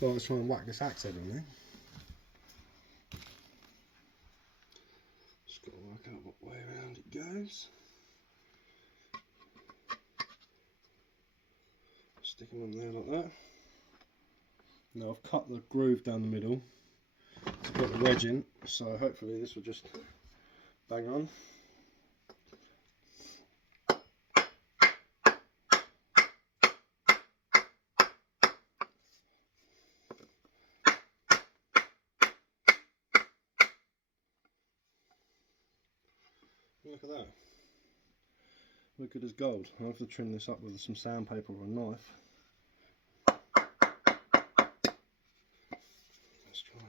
Well, let's try and whack this axe head on there. Just got to work out what way around it goes. Stick them on there like that. Now I've cut the groove down the middle to put the wedge in, so hopefully this will just bang on. Look at that. Look good as gold. I'll have to trim this up with some sandpaper or a knife. Let's try.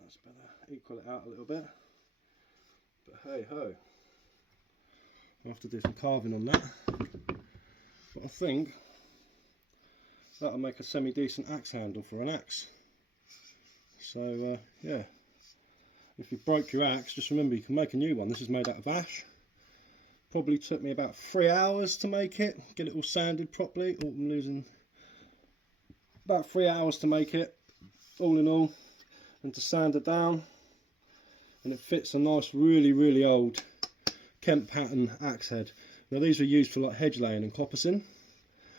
That's better. Equal it out a little bit. But hey ho. I'll have to do some carving on that. But I think that'll make a semi-decent axe handle for an axe. So yeah. If you broke your axe, just remember you can make a new one. This is made out of ash. Probably took me about 3 hours to make it, get it all sanded properly. Oh, I'm losing about 3 hours to make it, all in all, and to sand it down. And it fits a nice, really old Kemp pattern axe head. Now these are used for like hedge laying and coppicing,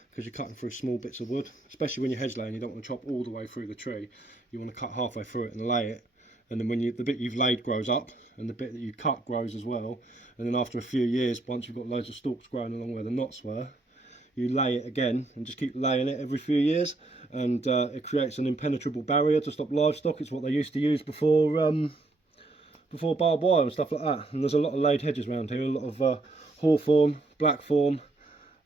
because you're cutting through small bits of wood. Especially when you're hedge laying, you don't want to chop all the way through the tree. You want to cut halfway through it and lay it. And then when the bit you've laid grows up, and the bit that you cut grows as well, and then after a few years, once you've got loads of stalks growing along where the knots were, you lay it again and just keep laying it every few years, and it creates an impenetrable barrier to stop livestock. It's what they used to use before barbed wire and stuff like that. And there's a lot of laid hedges around here, a lot of hawthorn, blackthorn,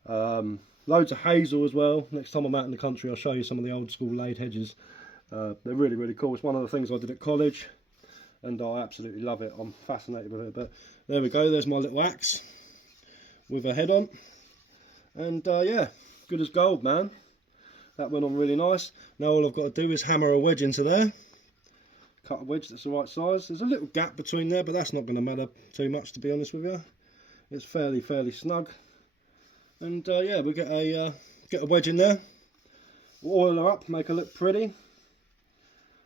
loads of hazel as well. Next time I'm out in the country, I'll show you some of the old school laid hedges. They're really cool. It's one of the things I did at college, and I absolutely love it. I'm fascinated with it. But there we go, there's my little axe with a head on, and yeah, good as gold, man. That went on really nice. Now all I've got to do is hammer a wedge into there, cut a wedge that's the right size. There's a little gap between there, but that's not going to matter too much, to be honest with you. It's fairly snug, and yeah, we'll get a wedge in there. We'll oil her up, make her look pretty,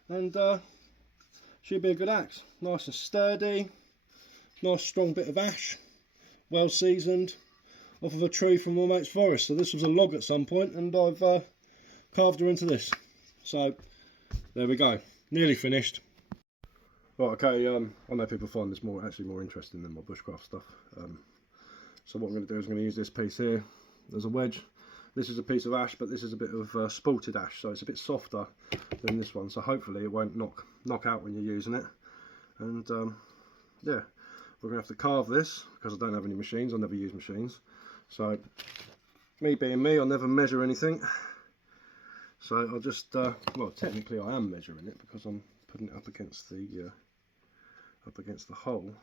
and should be a good axe. Nice and sturdy, nice strong bit of ash, well seasoned, off of a tree from my mate's forest. So this was a log at some point, and I've carved her into this. So there we go, nearly finished. Right, okay, I know people find this actually more interesting than my bushcraft stuff. So what I'm going to do is I'm going to use this piece here as a wedge. This is a piece of ash, but this is a bit of spalted ash, so it's a bit softer than this one. So hopefully it won't knock out when you're using it. And yeah, we're going to have to carve this, because I don't have any machines. I never use machines. So me being me, I'll never measure anything. So I'll just, well, technically I am measuring it, because I'm putting it up against the hole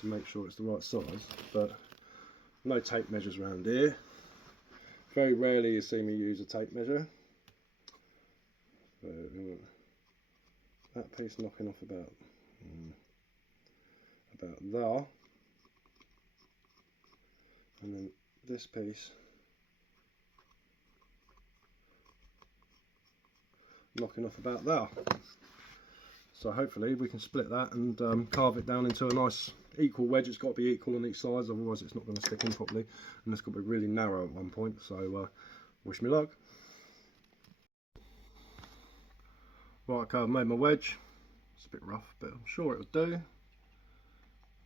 to make sure it's the right size. But no tape measures around here. Very rarely you see me use a tape measure. So that piece knocking off about there, and then this piece knocking off about there. So hopefully we can split that and carve it down into a nice equal wedge. It's got to be equal on each side, otherwise it's not going to stick in properly, and it's got to be really narrow at one point. So wish me luck. Right, okay, I've made my wedge. It's a bit rough, but I'm sure it'll do.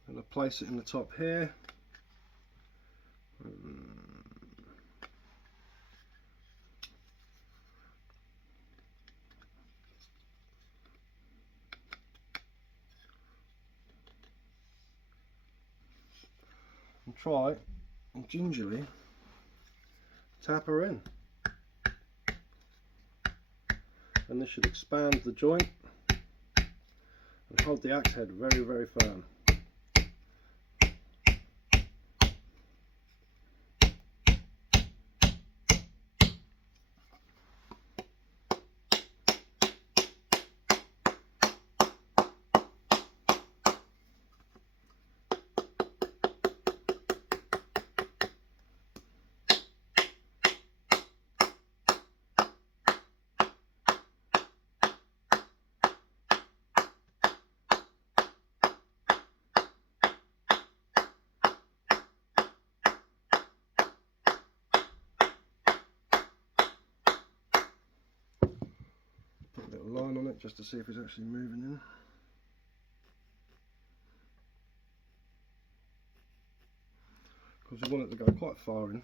I'm going to place it in the top here. And try and gingerly tap her in, and this should expand the joint and hold the axe head very firm. down on it just to see if it's actually moving in. Because we want it to go quite far in.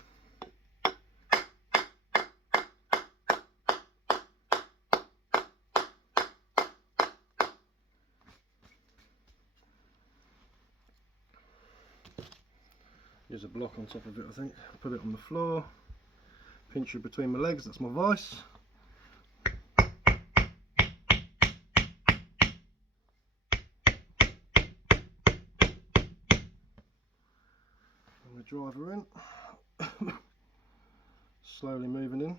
Use a block on top of it, I think. Put it on the floor, pinch it between my legs, that's my vice. And the driver in. Slowly moving in.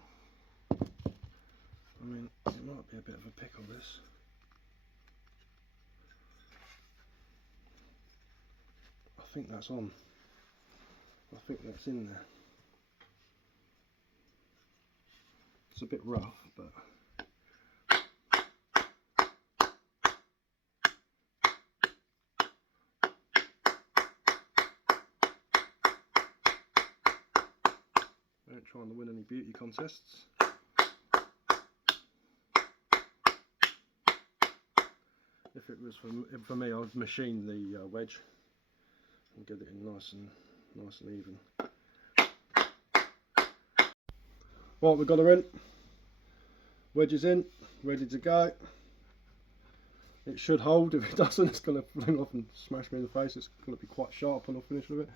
I mean, it might be a bit of a pickle, this. I think that's on. I think that's in there. It's a bit rough, but I ain't trying to win any beauty contests. If it was for me, I'd machine the wedge and get it in nice and even. Right, we've got her in. Wedge is in, ready to go. It should hold. If it doesn't, it's going to fling off and smash me in the face. It's going to be quite sharp when I finish with it.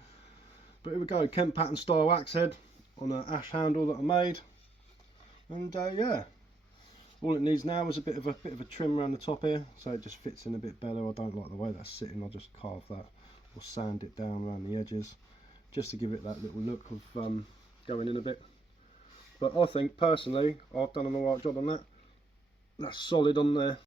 But here we go, Kent pattern style axe head on an ash handle that I made. And yeah, all it needs now is a bit of a trim around the top here, so it just fits in a bit better. I don't like the way that's sitting. I'll just carve that or sand it down around the edges, just to give it that little look of going in a bit. But I think personally I've done an alright job on that. That's solid on there.